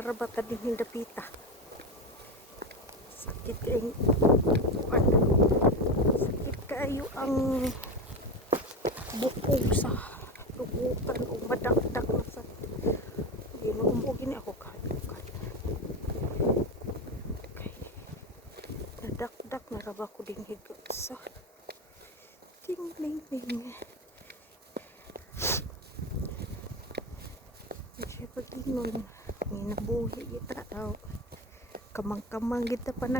narabata din yung dapita. Sakit kayo. Sakit kayo ang bukog sa tubukan o madakdak na sa hindi mo umugin ako kadukan. Okay. Nadakdak naraba ko din higot sa ting ling ling. Kasi pag inon, nabuhi kita daw. Kamang-kamang kita pa